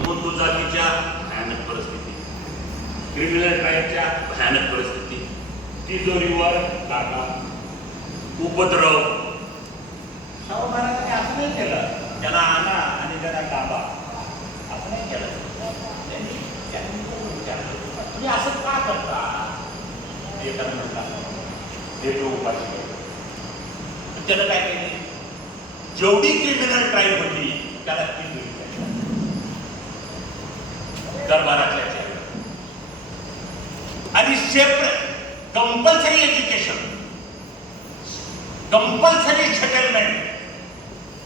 घुमंतू जातीच्या भयानक परिस्थिती, क्रिमिनल ट्रायलच्या भयानक परिस्थिती, तिजोरीवर टाका, उपद्रव. शाहू महाराजांनी असं नाही केलं, त्यांना आणा आणि त्यांना टाका असं नाही केलं. त्यांनी विचारलं तुम्ही असं का करता? एकानं म्हटलं देतो उपाशी. त्यानं काय केले? जेवढी क्रिमिनल ट्रायल होती त्याला ती दरबाराच्या आणि separate compulsory education, compulsory settlement.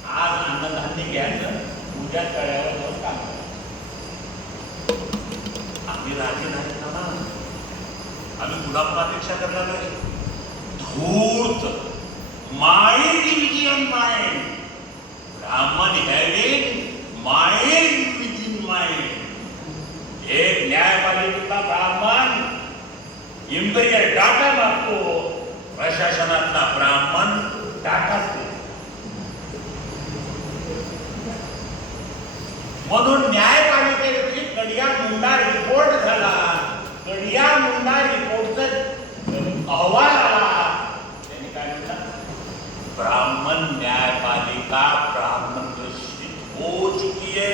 आज अन्नधान्य घ्यायचं, उद्या तळ्यावर जाऊन काम करायचं. आम्ही राजी नाही ना, आम्ही गुलाबरापेक्षा करणार नाही. धूर्त माइंड विदिन माइंड, ब्राह्मण हॅविंग माइंड विदिन माइंड. एक न्यायपालिकेचा ब्राह्मण इम्पेरियल डाटा मागतो, प्रशासनातला ब्राह्मण डाटाच देतो. म्हणून न्यायपालिकेची कडिया मुंडा रिपोर्ट झाला, कडिया मुंडा रिपोर्टचा अहवाल आला. त्यांनी काय म्हटलं? ब्राह्मण न्यायपालिका ब्राह्मण दृष्टित हो चुकी है.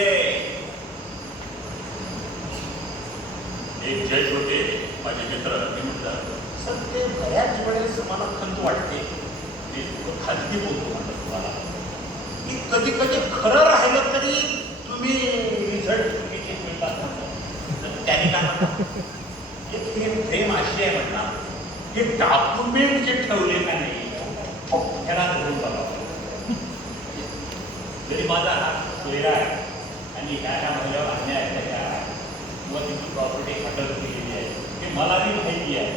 एक जज होते माझे मित्र, ते म्हणतात सर ते बऱ्याच वेळेस मला खंत वाटते, ते खाजगी बोलतो म्हणतात तुम्हाला की कधी कधी खरं राहिलं तरी तुम्ही रिझल्ट चुकीचे मिळतात म्हणतात. तर त्यांनी काय म्हणतात एक फ्रेम अशी आहे म्हणतात हे डॉक्युमेंट जे ठेवले का नाही त्याला धरून बघा. जरी माझा हा सोयरा आहे आणि ह्या महिन्यावर अन्याय आहे किंवा तिची प्रॉपर्टी हटल केलेली आहे हे मला बी माहिती आहे.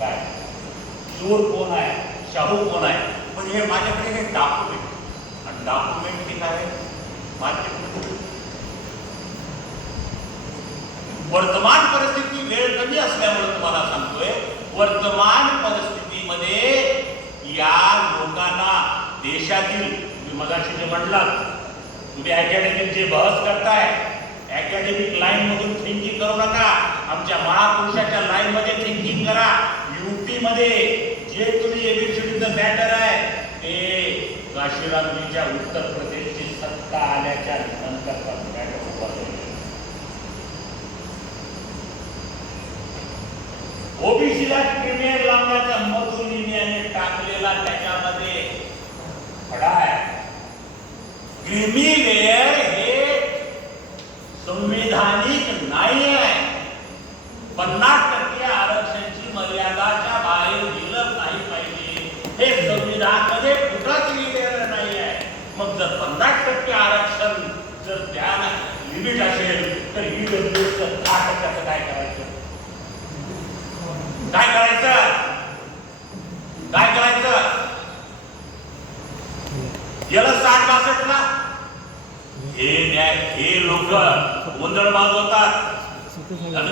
काय चोर कोण आहे, शाहू कोण आहे, पण हे माझ्याकडे हे डॉक्युमेंट आणि डॉक्युमेंट हे काय मार्केट. वर्तमान परिस्थिती वेळ कमी असल्यामुळे तुम्हाला सांगतोय, वर्तमान परिस्थितीमध्ये या लोकांना देशातील, तुम्ही मगाशी जे म्हटलात तुम्ही अकॅडमिक जे बहस करताय, अकॅडमिक लाईन मधून थिंकिंग करू नका, आमच्या महापुरुषाच्या लाईन मध्ये थिंकिंग करा. यूपी मध्ये जे तुम्ही एबीसीडीचं मॅटर आहे ते काशीरामजीच्या उत्तर प्रदेशची सत्ता आल्याच्या नंतर मॅटर उभा केले. ओबीसीला प्रीमियर लावण्याचा मधुलिनी यांनी टाकलेला त्याच्यामध्ये खडा आहे. क्रीमी लेयर हे संविधानिक नाही आहे. 50% आरक्षणाची मर्यादाच्या बाहेर गेलं नाही पाहिजे, हे संविधानामध्ये कुठंच लिहिलेलं नाही आहे. मग जर 50% आरक्षण जर द्यायला लिमिट असेल तर ईडब्ल्यूचं 10% काय करायचं? काय करायचं? काय करायचं? याला 60-62 ला हे लोक गोंधळ माजवतात.